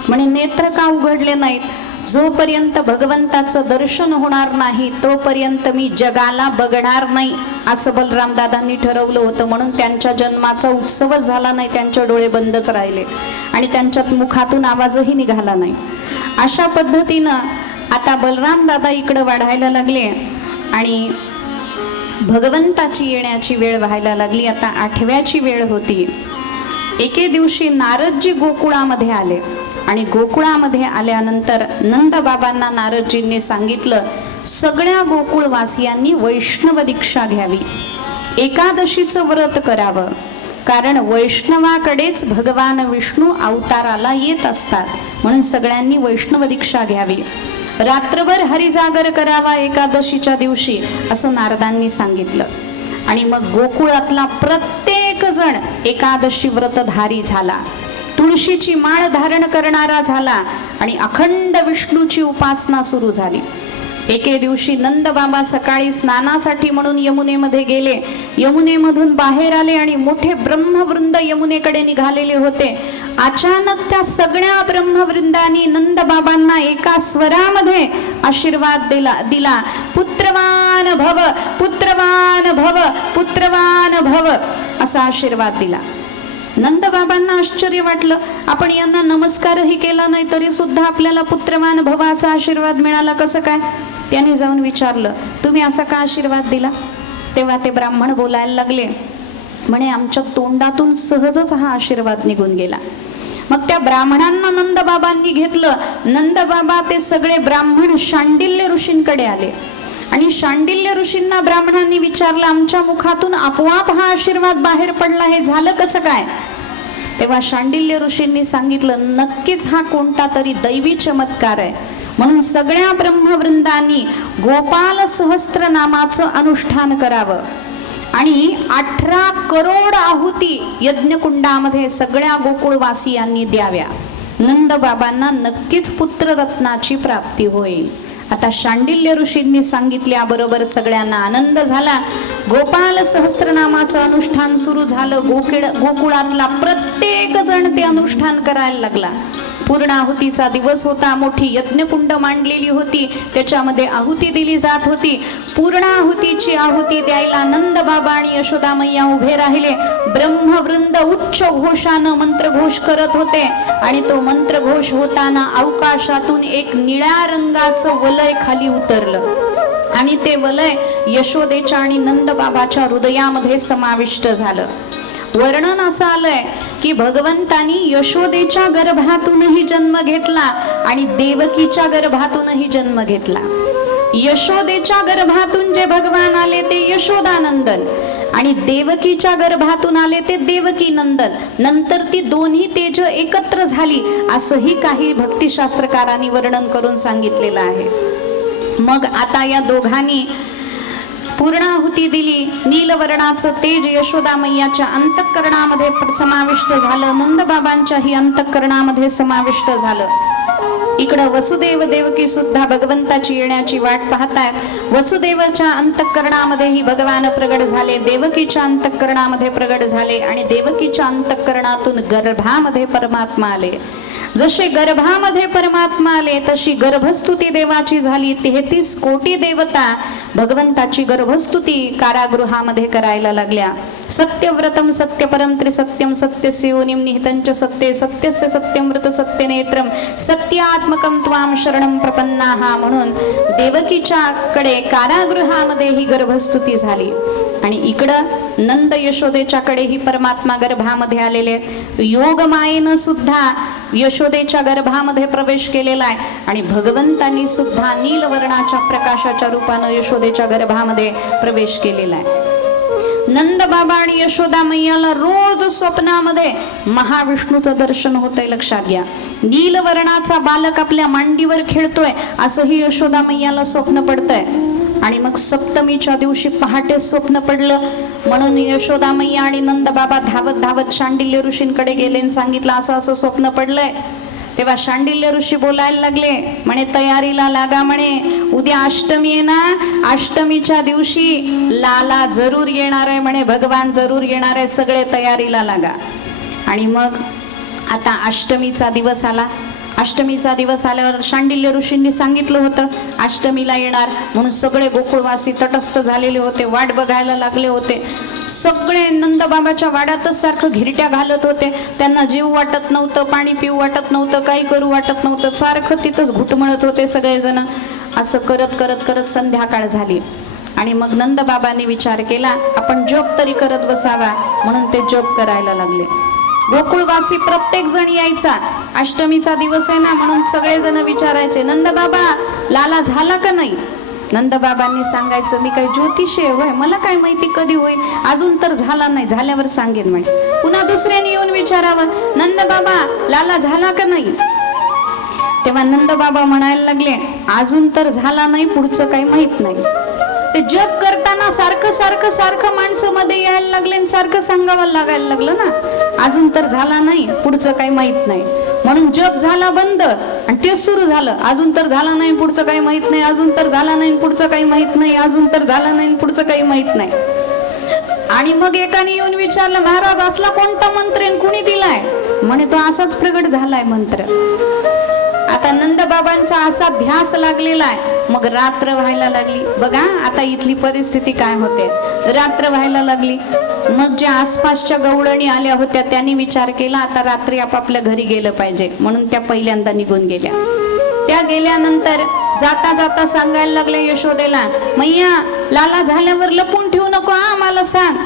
म्हणे नेत्र का उघडले नाहीत? जोपर्यंत भगवंताचं दर्शन होणार नाही तोपर्यंत मी जगाला बघणार नाही असं बलराम दादांनी ठरवलं होतं. म्हणून त्यांच्या जन्माचा उत्सवच झाला नाही, त्यांचे डोळे बंदच राहिले आणि त्यांच्या मुखातून आवाजही निघाला नाही. अशा पद्धतीनं आता बलराम दादा इकडं वाढायला लागले आणि भगवंताची येण्याची वेळ व्हायला लागली. आता 8व्याची वेळ होती. एके दिवशी नारदजी गोकुळामध्ये आले आणि गोकुळामध्ये आल्यानंतर नंद बाबांना नारदजींनी सांगितलं, सगळ्या गोकुळवासियांनी वैष्णव दीक्षा घ्यावी, एकादशीचं व्रत करावं, कारण वैष्णवाकडेच भगवान विष्णू अवताराला येत असतात. म्हणून सगळ्यांनी वैष्णव दीक्षा घ्यावी, रात्रभर हरिजागर करावा एकादशीच्या दिवशी असं नारदांनी सांगितलं. आणि मग गोकुळातला प्रत्येक जण एकादशी व्रतधारी झाला, तुळशीची माळ धारण करणारा झाला आणि अखंड विष्णूची उपासना सुरू झाली. एके दिवशी नंद बाबा सकाळी स्नानासाठी म्हणून यमुनेमध्ये गेले. यमुनेमधून बाहेर आले आणि मोठे ब्रह्मवृंद यमुनेकडे निघालेले होते. अचानक त्या सगळ्या ब्रह्मवृंदांनी नंद बाबांना एका स्वरामध्ये आशीर्वाद दिला, पुत्रवान भव, पुत्रवान भव, पुत्रवान भव असा आशीर्वाद दिला. नंद बाबांना आश्चर्य वाटलं, आपण यांना नमस्कारही केला नाही तरी सुद्धा आपल्याला पुत्रवान भव असा आशीर्वाद मिळाला, कसं काय? त्यांनी जाऊन विचारलं, तुम्ही असा का आशीर्वाद दिला? तेव्हा ते ब्राह्मण बोलायला लागले, म्हणे आमच्या तोंडातून सहजच हा आशीर्वाद निघून गेला. मग त्या ब्राह्मणांना नंद बाबांनी घेतलं. नंद बाबा ते सगळे ब्राह्मण शांडिल्य ऋषींकडे आले आणि शांडिल्य ऋषींना ब्राह्मणांनी विचारलं, आमच्या मुखातून आपोआप हा आशीर्वाद बाहेर पडला, हे झालं कसं काय? तेव्हा शांडिल्य ऋषींनी सांगितलं, नक्कीच हा कोणता तरी दैवी चमत्कार आहे. म्हणून सगळ्या ब्रह्मवृंदांनी गोपाल सहस्त्र नामाचं अनुष्ठान करावं आणि 18 करोड आहुती यज्ञकुंडामध्ये सगळ्या गोकुळवासियांनी द्याव्या. नंद बाबांना नक्कीच पुत्ररत्नाची प्राप्ती होईल. आता शांडिल्य ऋषींनी सांगितल्याबरोबर सगळ्यांना आनंद झाला. गोपाल सहस्त्रनामाचं अनुष्ठान सुरू झालं. गोकुळातला प्रत्येक जण ते अनुष्ठान करायला लागला. पूर्णाहुतीचा दिवस होता. मोठी यज्ञकुंड मांडलेली होती, त्याच्यामध्ये आहुती दिली जात होती. पूर्णाहुतीची आहुती द्यायला नंद बाबा आणि यशोदा मैया उभे राहिले. ब्रह्मवृंद उच्च घोषानं मंत्रघोष करत होते आणि तो मंत्रघोष होताना अवकाशातून एक निळ्या रंगाचं वलय खाली उतरलं आणि ते वलय यशोदेच्या आणि नंद बाबाच्या हृदयामध्ये समाविष्ट झालं. वर्णन असं आलंय की भगवंतानी यशोदेच्या गर्भातूनही जन्म घेतला आणि देवकीच्या गर्भातूनही जन्म घेतला. यशोदेच्या गर्भातून जे भगवान आले ते यशोदानंदन आणि देवकीच्या गर्भातून आले ते देवकी नंदन. नंतर ती दोन्ही तेज एकत्र झाली असंही काही भक्तिशास्त्रकारांनी वर्णन करून सांगितलेलं आहे. मग आता या दोघांनी पूर्णाहुती दिली. नीलवर्णाचं तेज यशोदा मैयाच्या अंतःकरणामध्ये समाविष्ट झालं, नंदबाबांच्याही अंतःकरणामध्ये समाविष्ट झालं. इकडं वसुदेव देवकी सुद्धा भगवंताची येण्याची वाट पाहतायत. वसुदेवाच्या अंतःकरणामध्येही भगवान प्रगट झाले, देवकीच्या अंतःकरणामध्ये प्रगट झाले आणि देवकीच्या अंतःकरणातून गर्भामध्ये परमात्मा आले. जसे गर्भामध्ये परमात्मा आले तशी गर्भस्तुती देवाची झाली. 33 कोटी देवता भगवंताची गर्भस्तुती कारागृहामध्ये करायला लागल्या. सत्यव्रतम सत्यपरम त्रिसत्यम सत्यस्य योनिम निहितंच सत्ये सत्यस्य सत्यमृत सत्यनेत्रम सत्यात्मकम त्वाम शरणम प्रपन्नाहा म्हणून देवकीच्या कडे कारागृहामध्ये ही गर्भस्तुती झाली आणि इकडं नंद यशोदेच्या कडे ही परमात्मा गर्भामध्ये आलेले. योगमायेनं सुद्धा यशोदेच्या गर्भामध्ये प्रवेश केलेला आहे आणि भगवंतांनी सुद्धा नीलवर्णाच्या प्रकाशाच्या रूपानं यशोदेच्या गर्भामध्ये प्रवेश केलेला आहे. नंद बाबा आणि यशोदा मैयाला रोज स्वप्नामध्ये महाविष्णूचं दर्शन होतंय. लक्षात घ्या, नीलवर्णाचा बालक आपल्या मांडीवर खेळतोय असंही यशोदा मैयाला स्वप्न पडतंय. आणि मग सप्तमीच्या दिवशी पहाटे स्वप्न पडलं म्हणून यशोदा मैया आणि नंद बाबा धावत धावत शांडिल्य ऋषींकडे गेले आणि सांगितलं असं असं स्वप्न पडलंय. तेव्हा शांडिल्य ऋषी बोलायला लागले, म्हणे तयारीला लागा, म्हणे उद्या अष्टमी आहे ना, अष्टमीच्या दिवशी लाला जरूर येणार आहे, म्हणे भगवान जरूर येणार आहे, सगळे तयारीला लागा. आणि मग आता अष्टमीचा दिवस आला. अष्टमीचा दिवस आल्यावर शांडिल्य ऋषींनी सांगितलं होतं अष्टमीला येणार म्हणून. सगळे गोकुळवासी तटस्थ झालेले होते, वाट बघायला लागले होते. सगळे नंदबाबाच्या वाड्यातच सारखं घिरट्या घालत होते. त्यांना जीव वाटत नव्हतं, पाणी पिऊ वाटत नव्हतं, काही करू वाटत नव्हतं, सारखं तिथंच घुटमळत होते सगळेजण. असं करत करत करत संध्याकाळ झाली. आणि मग नंदबाबांनी विचार केला आपण जप तरी करत बसावा, म्हणून ते जप करायला लागले. गोकुळवासी प्रत्येक जण यायचा. अष्टमीचा दिवस आहे ना म्हणून सगळेजण विचारायचे, नंदबाबा लाला झाला का नाही? नंदबाबांनी सांगायचं, मी काय ज्योतिषी आहे होय, मला काय माहिती कधी होईल, अजून तर झाला नाही, झाल्यावर सांगेन म्हणे. पुन्हा दुसऱ्याने येऊन विचारावं, नंदबाबा लाला झाला का नाही? तेव्हा नंदबाबा म्हणायला लागले, अजून तर झाला नाही, पुढचं काही माहित नाही. ते जप करताना सारखं सारखं सारखं माणसं मध्ये यायला लागले आणि सारखं सांगावं लागायला लागलं ना, अजून तर झाला नाही, पुढचं काही माहित नाही. म्हणून जप झाला बंद आणि ते सुरू झालं, अजून तर झाला नाही, पुढचं काही माहित नाही, अजून तर झाला नाही, पुढचं काही माहित नाही, अजून तर झाला नाही, पुढचं काही माहित नाही. आणि मग एकाने येऊन विचारलं, महाराज असला कोणता मंत्र आहे, कुणी दिलाय? म्हणे तो असाच प्रगट झालाय मंत्र. आता नंदबाबांचा असा ध्यास लागलेला आहे. मग रात्र व्हायला लागली. बघा आता इथली परिस्थिती काय होते, रात्र व्हायला लागली. मग ज्या आसपासच्या गवळणी आल्या होत्या त्यांनी विचार केला आता रात्री आपापल्या घरी गेलं पाहिजे, म्हणून त्या पहिल्यांदा निघून गेल्या. त्या गेल्यानंतर जाता जाता सांगायला लागले यशोदेला, मैया लाला झाल्यावर लपून ठेवू नको, आम्हाला सांग.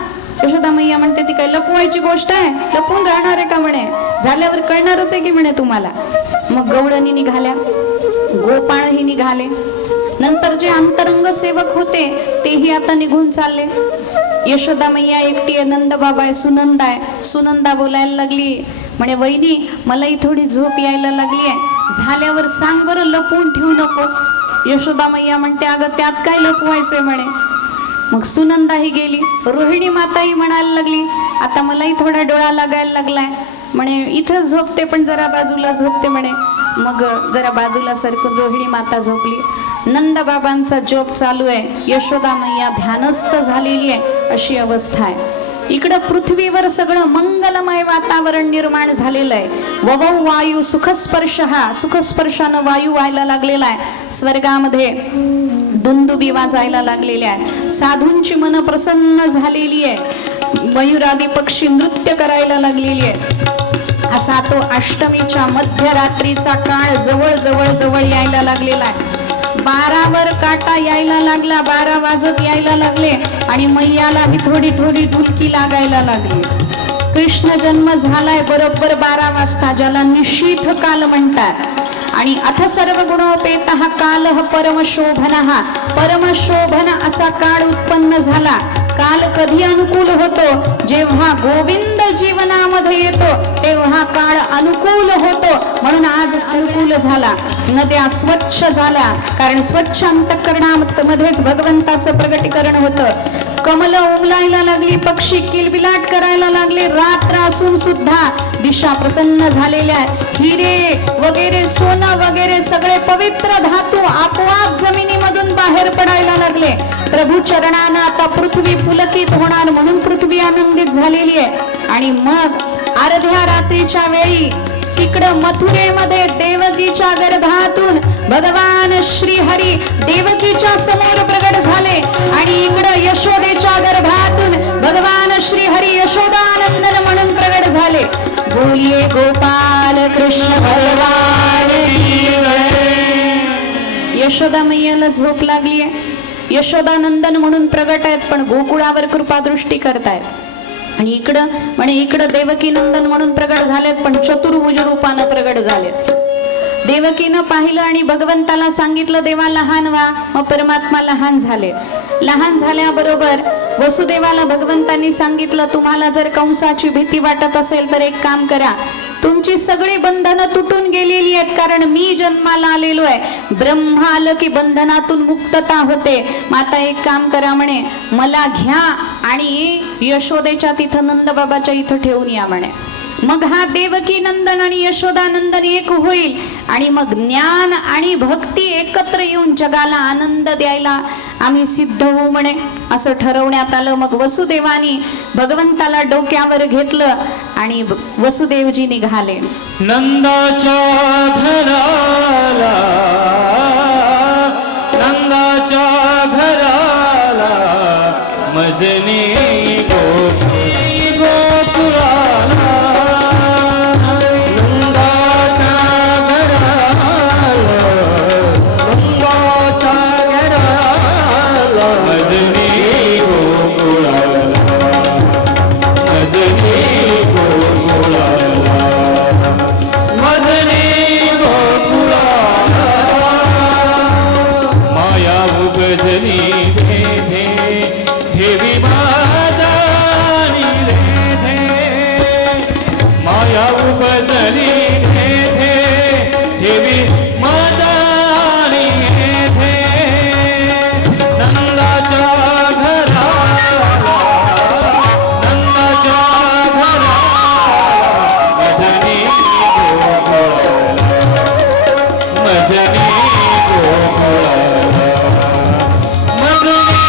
यशोदा मैया म्हणते, ती काय लपवायची गोष्ट आहे, लपून राहणार आहे का? म्हणे झाल्यावर कळणारच आहे की म्हणे तुम्हाला. मग गवळणी निघाल्या, गोपाळही निघाले. नंतर जे अंतरंग सेवक होते तेही आता निघून चालले. यशोदा मैया एकटी आहे, नंदबाबा आहे, सुनंदा आहे. सुनंदा बोलायला लागली, म्हणे वहिनी मलाही थोडी झोप यायला लागली आहे, झाल्यावर सांग बरं, लपवून ठेवू नको. यशोदा मैया म्हणते, अगं त्यात काय लपवायचंय म्हणे. मग सुनंदा ही गेली. रोहिणी माताही म्हणायला लागली, आता मलाही थोडा डोळा लागायला लागलाय, म्हणे इथंच झोपते पण जरा बाजूला झोपते म्हणे. मग जरा बाजूला सरकून रोहिणी माता झोपली. नंदबाबांचा जप चालू आहे, यशोदा मैया ध्यानस्थ झालेली आहे, अशी अवस्था आहे. इकडं पृथ्वीवर सगळं मंगलमय वातावरण निर्माण झालेलं आहे. ववौ वायू सुखस्पर्श, हा सुखस्पर्शानं वायू व्हायला लागलेला आहे. स्वर्गामध्ये दुंदुबी वाजायला लागलेल्या आहेत. साधूंची मन प्रसन्न झालेली आहे. मयुरादी पक्षी नृत्य करायला लागलेली आहेत. असा तो अष्टमीच्या मध्यरात्रीचा काळ जवळ जवळ जवळ यायला लागलेला आहे. 12वर काटा यायला लागला, 12 वाजत यायला लागले आणि मैयाला ही थोडी थोडी ढुलकी लागायला लागली. कृष्ण जन्म झालाय बरोबर 12 वाजता, ज्याला निशीथ काल म्हणतात. आणि अथ सर्व गुणोपेत हा काल परमशोभन, हा परमशोभन असा काळ उत्पन्न झाला. काल कधी अनुकूल होतो, जेव्हा गोविंद जीवनामध्ये येतो तेव्हा काळ अनुकूल होतो. म्हणून आज अनुकूल झाला. नद्या स्वच्छ झाल्या, कारण स्वच्छ अंतःकरणामध्येच भगवंताचं प्रगटीकरण होतं. कमल उमलायला लागली, पक्षी किलबिलाट करायला लागले. रात्र असून सुद्धा दिशा प्रसन्न झालेल्या आहेत. हिरे वगैरे, सोनं वगैरे सगळे पवित्र धातू आपोआप जमिनीमधून बाहेर पडायला लागले. प्रभू चरणानं आता पृथ्वी पुलकित होणार, म्हणून पृथ्वी आनंदित झालेली आहे. आणि मग अर्ध्या रात्रीच्या वेळी इकडं मथुरेमध्ये देवकीच्या गर्भातून भगवान श्री हरी देवकीच्या समोर प्रगट झाले आणि इकडं यशोदेच्या गर्भातून भगवान श्री हरी यशोदानंदन म्हणून प्रगट झाले. बोलिये गोपाल कृष्ण भगवान की जय. यशोदा मैयाला झोप लागली आहे. यशोदानंदन म्हणून प्रगट आहेत, पण गोकुळावर कृपादृष्टी करतायत. आणि इकडं म्हणे इकडं देवकी नंदन म्हणून प्रगट झालेत, पण चतुर्भुज रूपानं प्रगट झालेत. देवकीनं पाहिलं आणि भगवंताला सांगितलं, देवा लहान व्हा. मग परमात्मा लहान झाले. लहान झाल्याबरोबर वसुदेवाला भगवंतांनी सांगितलं, तुम्हाला जर कंसाची भीती वाटत असेल तर एक काम करा, तुमची सगळी बंधनं तुटून गेलेली आहेत, कारण मी जन्माला आलेलो आहे. ब्रह्मा आलं की बंधनातून मुक्तता होते. माता एक काम करा म्हणे, मला घ्या आणि यशोदेच्या तिथं नंदबाबाच्या इथं ठेवून या म्हणे. मग हा देवकी नंदन आणि यशोदानंदन एक होईल आणि मग ज्ञान आणि भक्ती एकत्र येऊन जगाला आनंद द्यायला आम्ही सिद्ध होऊ म्हणे असं ठरवण्यात आलं. मग वसुदेवानी भगवंताला डोक्यावर घेतलं आणि वसुदेवजी निघाले. नंदाच्या घराला नंदाच्या घराला मजनी गोकुळाला नंदाच्या घराला नंदाच्या घराला मजनी गोकुळाला मजनी गोकुळाला मजनी गोकुळाला माया उगजली धे धे देवी माझानी रे धे माया उगजली धे धे देवी माझानी धे नंदाच्या घराला नंदाच्या घराला मजनी गोकुळाला मजनी गोकुळाला मजनी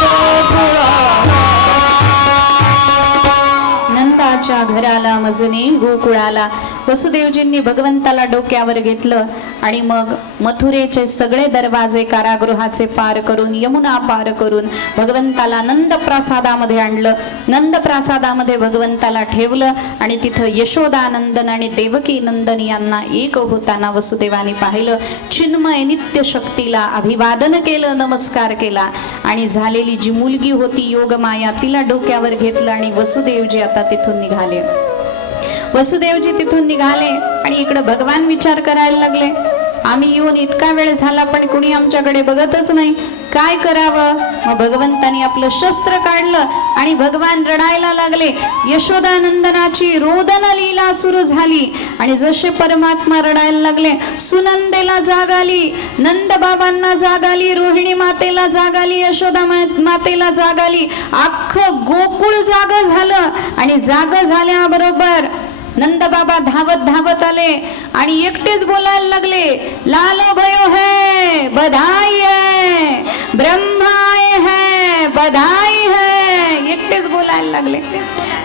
गोकुळाला नंदाच्या घराला मजनी गोकुळाला. वसुदेवजींनी भगवंताला डोक्यावर घेतलं आणि मग मथुरेचे सगळे दरवाजे कारागृहाचे पार करून यमुना पार करून भगवंताला नंद प्रासादामध्ये आणलं. नंद प्रासादामध्ये भगवंताला ठेवलं आणि तिथं यशोदानंदन आणि देवकी नंदन यांना एक होताना वसुदेवानी पाहिलं. चिन्मय नित्य शक्तीला अभिवादन केलं, नमस्कार केला आणि झालेली जी मुलगी होती योगमाया तिला डोक्यावर घेतलं आणि वसुदेवजी आता तिथून निघाले. वसुदेवजी तिथून निघाले आणि इकडे भगवान विचार करायला लागले, आम्ही येऊन इतका वेळ झाला पण कुणी आमच्याकडे बघतच नाही, काय करावं. मग भगवंतानी आपलं शस्त्र काढलं आणि भगवान रडायला लागले. यशोदानंदनाची रोदन लीला सुरू झाली आणि जसे परमात्मा रडायला लागले सुनंदेला जाग आली, नंद बाबांना जाग आली, रोहिणी मातेला जाग आली, यशोदा मातेला जाग आली, अख्खं गोकुळ जाग झालं आणि जाग झाल्याबरोबर नंद बाबा धावत धावत आले आणि एकटेच बोलायला लागले, लालो भयो है बधाई है, ब्रह्माय है बधाई है, एकटेच बोलायला लागले.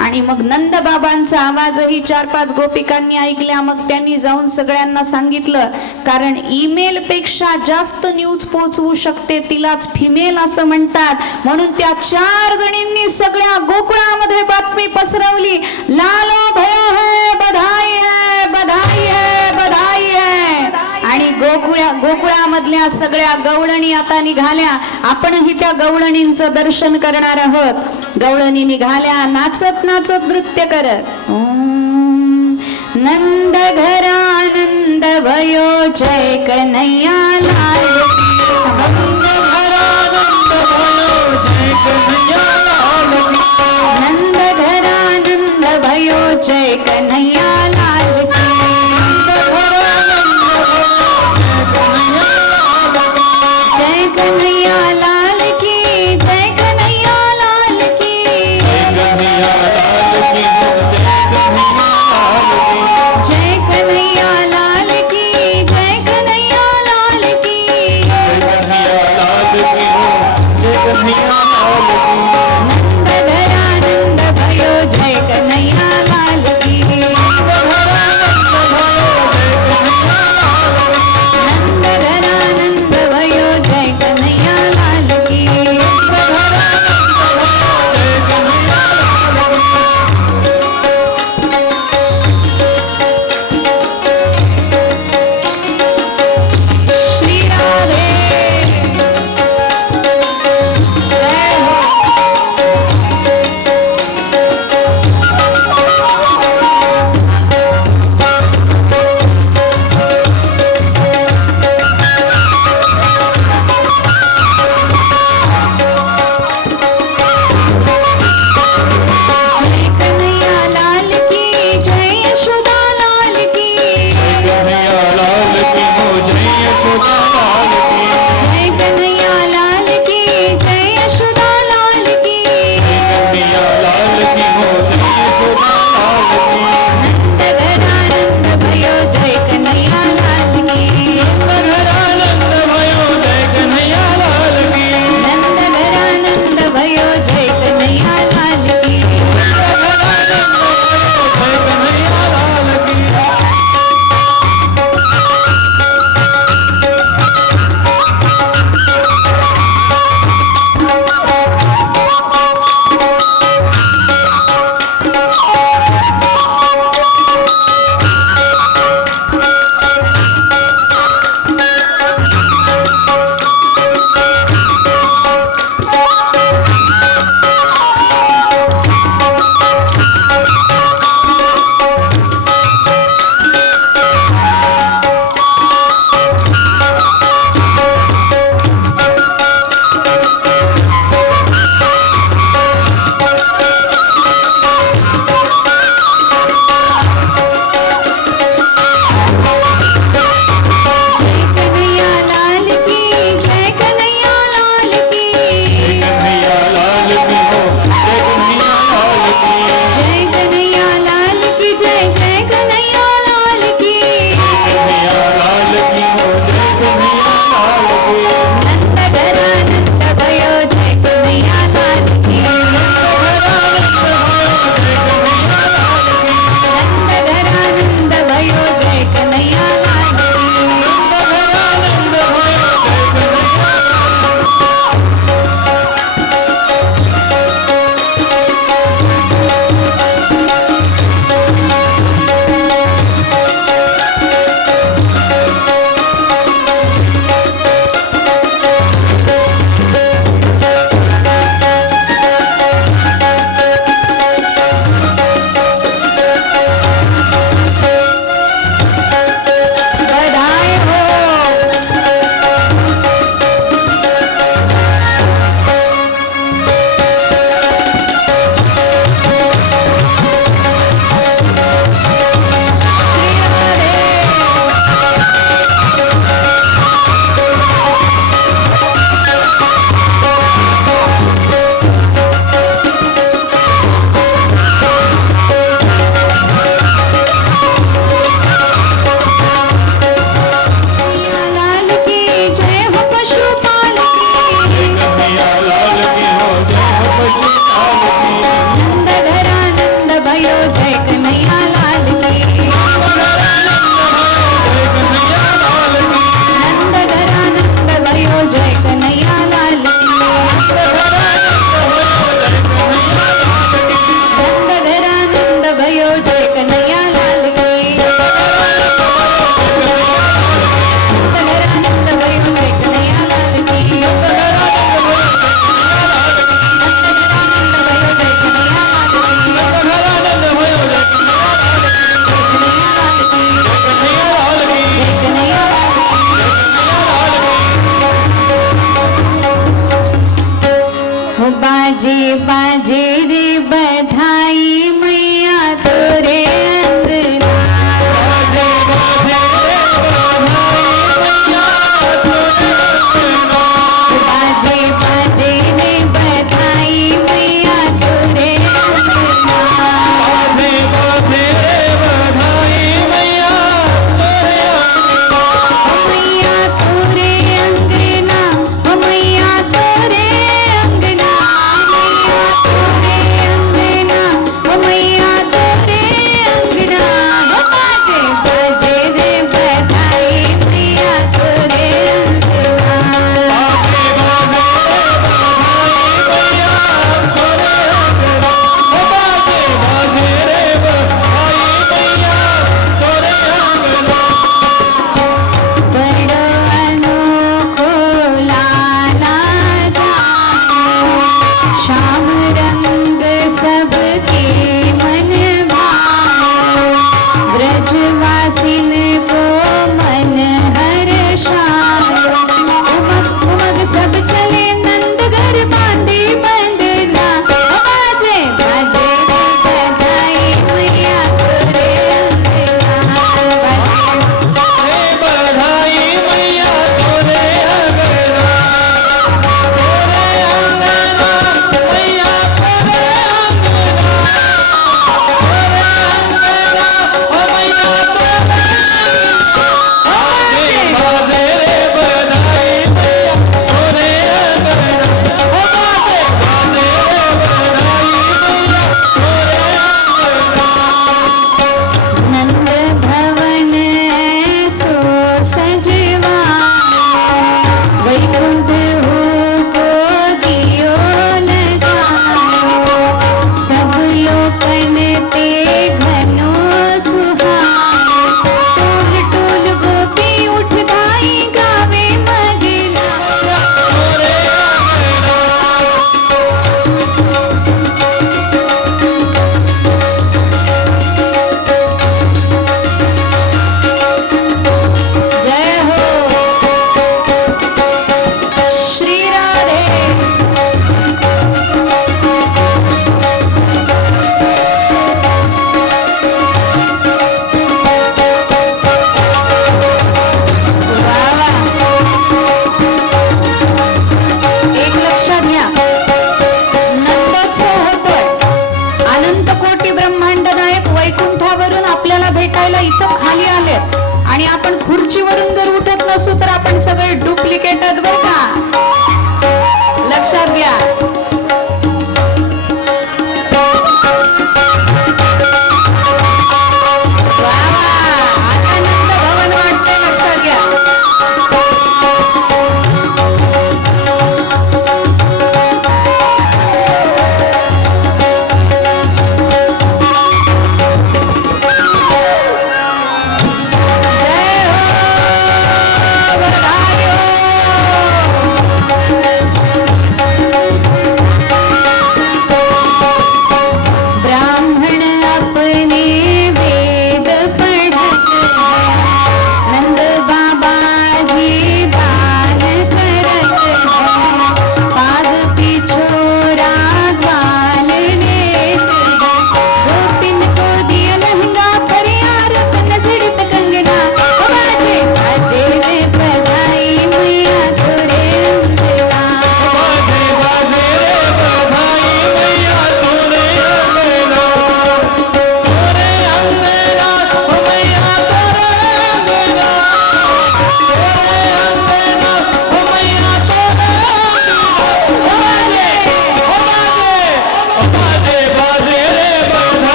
आणि मग नंद बाबांचा आवाजही 4-5 गोपिकांनी ऐकल्या. मग त्यांनी जाऊन सगळ्यांना सांगितलं, कारण ईमेल पेक्षा जास्त न्यूज पोहोचवू शकते तिलाच फिमेल असं म्हणतात, म्हणून त्या 4 जणींनी सगळ्या गोकुळामध्ये बातमी पसरवली, लालो भयो है बधाई है बधाई है बधाई है. आणि गोकुळामधल्या सगळ्या गवळणी आता निघाल्या. आपणही त्या गवळणींचं दर्शन करणार आहोत. गवळणी निघाल्या नाचत नाचत नृत्य करत. नंद घरानंद भयो जय कन्हैया लाल नंद घरानंद भयो जय कन्हैया लाल की. नंद घरानंद भयो जय कन्हैया लाल की. जय कन्हैया लाल की जय कन्हैया लाल की जय कन्हैया लाल की जय कन्हैया लाल की जय कन्हैया लाल की जय कन्हैया लाल की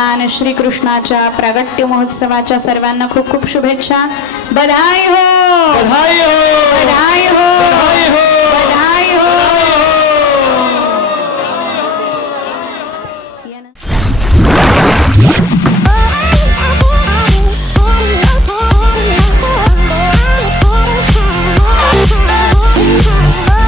भगवान श्रीकृष्णाच्या प्रागट्य महोत्सवाच्या सर्वांना खूप खूप शुभेच्छा. बधाई हो, बधाई हो, बधाई हो.